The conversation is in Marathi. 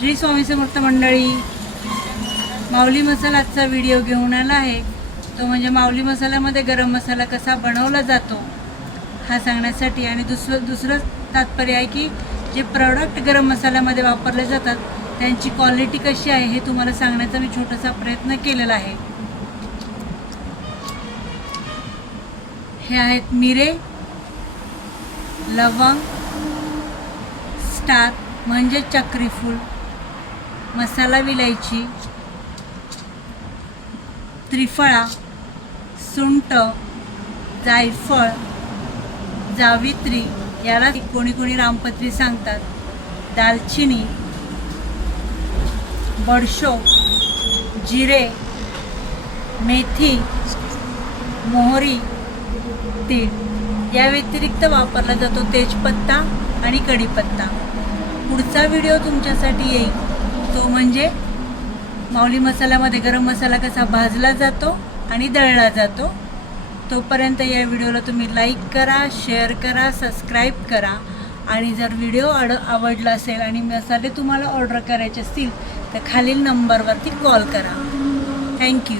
श्री स्वामी समर्थ मंडळी, माऊली मसालाचा व्हिडिओ घेऊन आला आहे. तो म्हणजे माऊली मसाल्यामध्ये गरम मसाला कसा बनवला जातो हा सांगण्यासाठी. आणि दुसरं तात्पर्य आहे की जे प्रोडक्ट गरम मसाल्यामध्ये वापरले जातात त्यांची क्वालिटी कशी आहे हे तुम्हाला सांगण्याचा मी छोटासा प्रयत्न केलेला आहे. हे आहेत मिरे, लवंग, स्टार म्हणजे चक्रीफूल, मसाला विलायची, त्रिफळा, सुंठ, जायफळ, जावित्री याला कोणी कोणी रामपत्री सांगतात, दालचिनी, बडीशोप, जिरे, मेथी, मोहरी, तीळ. या व्यतिरिक्त वापरला जातो तेजपत्ता आणि कढीपत्ता. पुढचा व्हिडिओ तुमच्यासाठी येईल तो म्हणजे माऊली मसाल्यामध्ये गरम मसाला कसा भाजला जातो आणि दळला जातो. तोपर्यंत या व्हिडिओला तुम्ही लाईक करा, शेअर करा, सबस्क्राईब करा. आणि जर व्हिडिओ आवडला असेल आणि मसाले तुम्हाला ऑर्डर करायचे असतील तर खालील नंबरवरती कॉल करा. थँक्यू.